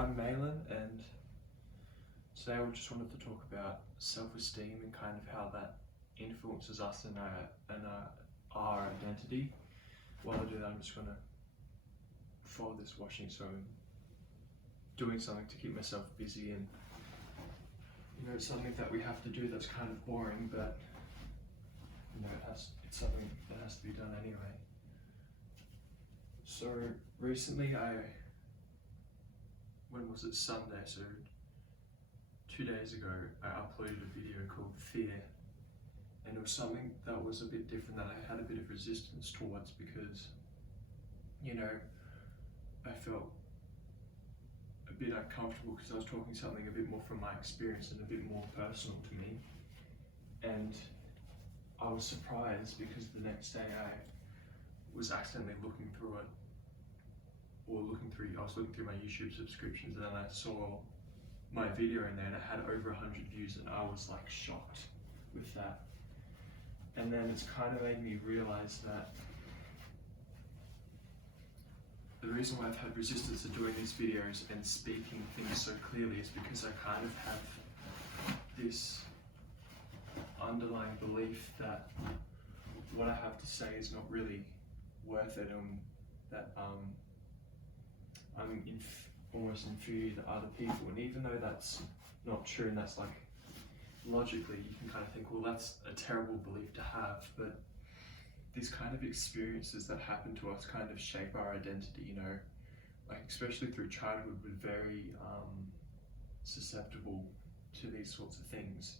I'm Malin, and today I just wanted to talk about self-esteem and kind of how that influences us and our identity. While I do that, I'm just going to fold this washing, so I'm doing something to keep myself busy, and it's something that we have to do that's kind of boring, but it's something that has to be done anyway. So recently when was it, Sunday, so 2 days ago, I uploaded a video called Fear, and it was something that was a bit different, that I had a bit of resistance towards, because I felt a bit uncomfortable because I was talking something a bit more from my experience and a bit more personal to me. And I was surprised because the next day I was accidentally looking through it, I was looking through my YouTube subscriptions, and then I saw my video in there and it had over 100 views, and I was like shocked with that. And then it's kind of made me realize that the reason why I've had resistance to doing these videos and speaking things so clearly is because I kind of have this underlying belief that what I have to say is not really worth it, and that I'm almost inferior to other people. And even though that's not true, and that's like, logically you can kind of think, well, that's a terrible belief to have, but these kind of experiences that happen to us kind of shape our identity, like especially through childhood, we're very susceptible to these sorts of things.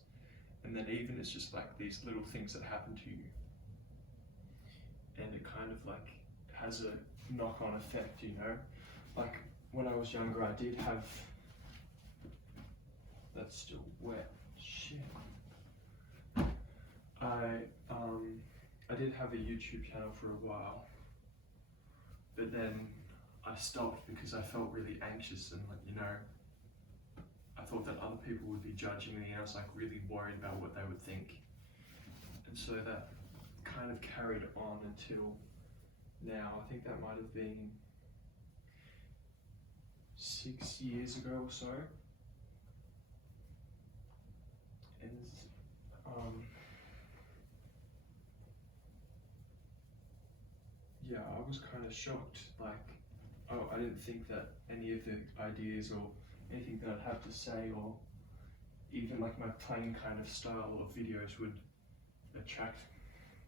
And then even it's just like these little things that happen to you, and it kind of like has a knock-on effect, like when I was younger, I did have, that's still wet, shit. I did have a YouTube channel for a while, but then I stopped because I felt really anxious, and I thought that other people would be judging me, and I was like really worried about what they would think. And so that kind of carried on until now. I think that might have been 6 years ago or so. And I was kind of shocked, like, I didn't think that any of the ideas or anything that I'd have to say, or even like my plain kind of style of videos, would attract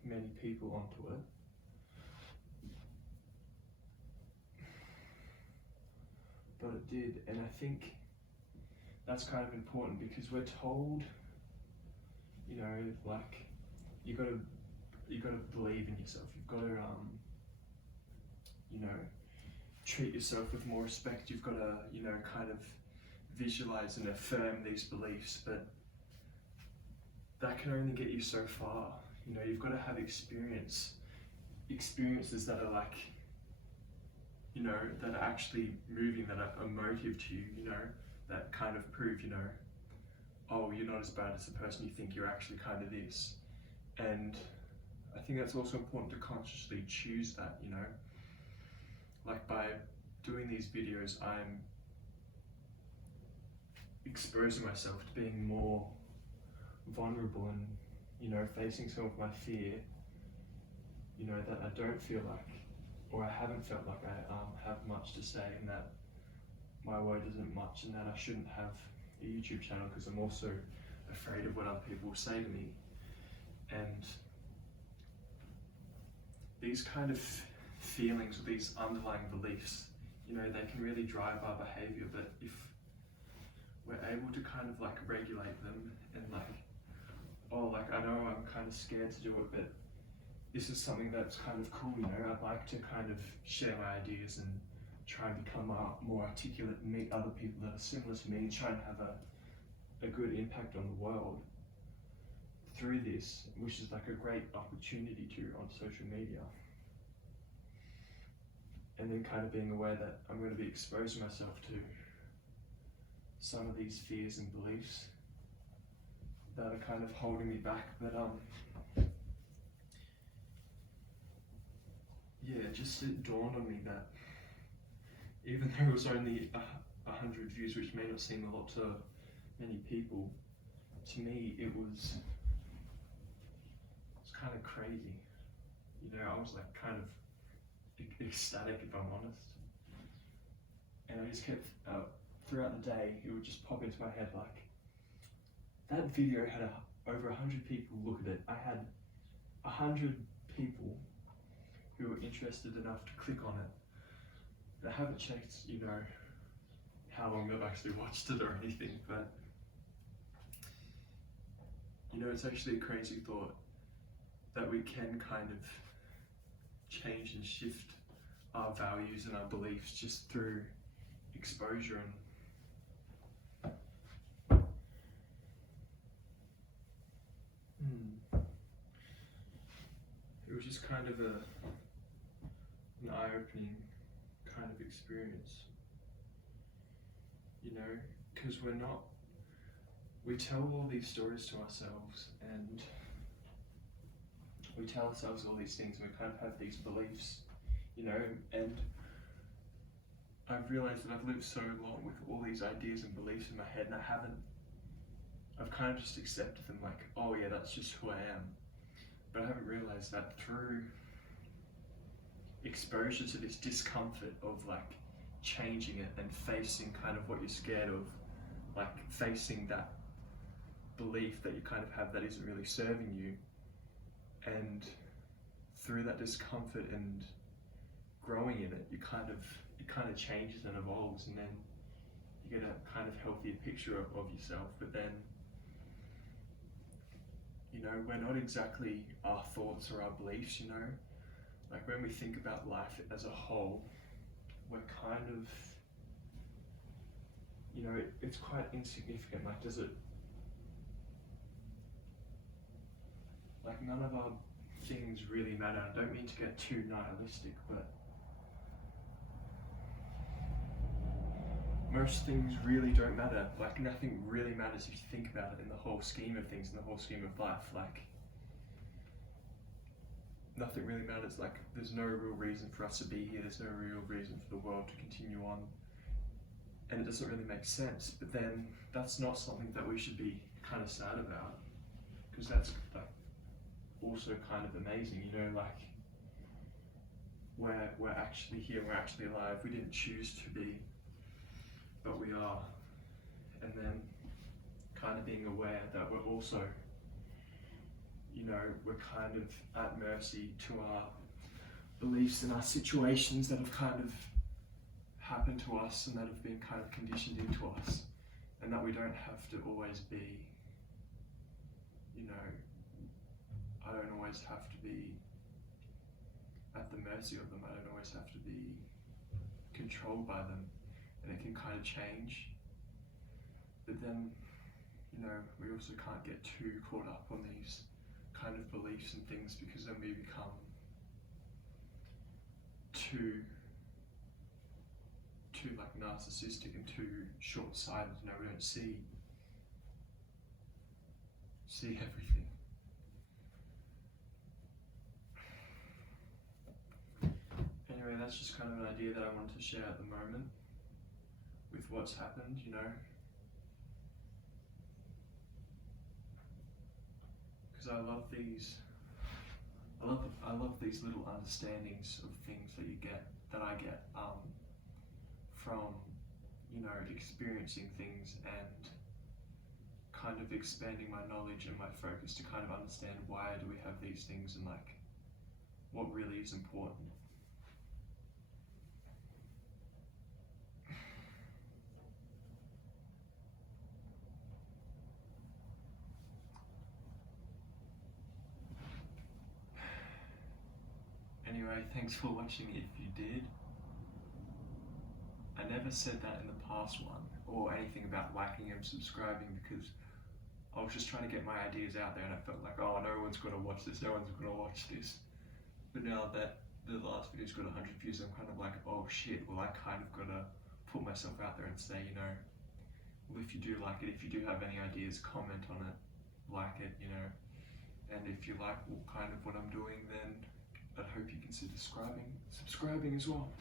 many people onto it. But it did, and I think that's kind of important, because we're told, like, you gotta believe in yourself. You've got to, treat yourself with more respect. You've got to, kind of visualize and affirm these beliefs, but that can only get you so far. You've got to have experiences that are like, that are actually moving, that are emotive to you, that kind of prove, oh, you're not as bad as the person you think, you're actually kind of this. And I think that's also important to consciously choose that, like by doing these videos, I'm exposing myself to being more vulnerable and, facing some of my fear, that I don't feel like, or I haven't felt like I have much to say, and that my word isn't much, and that I shouldn't have a YouTube channel because I'm also afraid of what other people will say to me. And these kind of feelings, or these underlying beliefs, they can really drive our behavior, but if we're able to kind of like regulate them, and like, oh, like, I know I'm kind of scared to do it, but this is something that's kind of cool, I'd like to kind of share my ideas and try and become more articulate and meet other people that are similar to me, and try and have a good impact on the world through this, which is like a great opportunity on social media. And then kind of being aware that I'm going to be exposing myself to some of these fears and beliefs that are kind of holding me back. But it dawned on me that even though it was only 100 views, which may not seem a lot to many people, to me it was kind of crazy. You know, I was like kind of ecstatic, if I'm honest. And I just kept, throughout the day, it would just pop into my head like, that video had over 100 people look at it. I had 100 people who were interested enough to click on it. I haven't checked, you know, how long they've actually watched it or anything, but you know, it's actually a crazy thought that we can kind of change and shift our values and our beliefs just through exposure. And it was just kind of an eye-opening kind of experience, you know, because we tell all these stories to ourselves, and we tell ourselves all these things, and we kind of have these beliefs, you know, and I've realized that I've lived so long with all these ideas and beliefs in my head, and I've kind of just accepted them like, oh yeah, that's just who I am. But I haven't realized that through exposure to this discomfort of like changing it and facing kind of what you're scared of, like facing that belief that you kind of have that isn't really serving you, and through that discomfort and growing in it, it kind of changes and evolves, and then you get a kind of healthier picture of yourself. But then, you know, we're not exactly our thoughts or our beliefs, you know. Like when we think about life as a whole, we're kind of, you know, it's quite insignificant. Like like none of our things really matter. I don't mean to get too nihilistic, but most things really don't matter. Like nothing really matters if you think about it in the whole scheme of things, in the whole scheme of life. Like nothing really matters. Like there's no real reason for us to be here. There's no real reason for the world to continue on. And it doesn't really make sense. But then that's not something that we should be kind of sad about, because that's like also kind of amazing, you know, like we're actually here, we're actually alive. We didn't choose to be, but we are. And then kind of being aware that we're also, you know, we're kind of at mercy to our beliefs and our situations that have kind of happened to us and that have been kind of conditioned into us, and that we don't have to always be, you know, I don't always have to be at the mercy of them. I don't always have to be controlled by them, and it can kind of change. But then, you know, we also can't get too caught up on these kind of beliefs and things, because then we become too like narcissistic and too short-sighted. You know, we don't see everything. Anyway, that's just kind of an idea that I wanted to share at the moment with what's happened, you know. Because I love these little understandings of things that I get from, you know, experiencing things and kind of expanding my knowledge and my focus to kind of understand why do we have these things and like what really is important. Anyway, thanks for watching if you did. I never said that in the past one, or anything about liking and subscribing, because I was just trying to get my ideas out there, and I felt like, oh, no one's going to watch this, no one's going to watch this. But now that the last video's got 100 views, I'm kind of like, oh shit, well I kind of got to put myself out there and say, you know, well, if you do like it, if you do have any ideas, comment on it, like it, you know. And if you like kind of what I'm doing, then I'd hope you consider subscribing as well.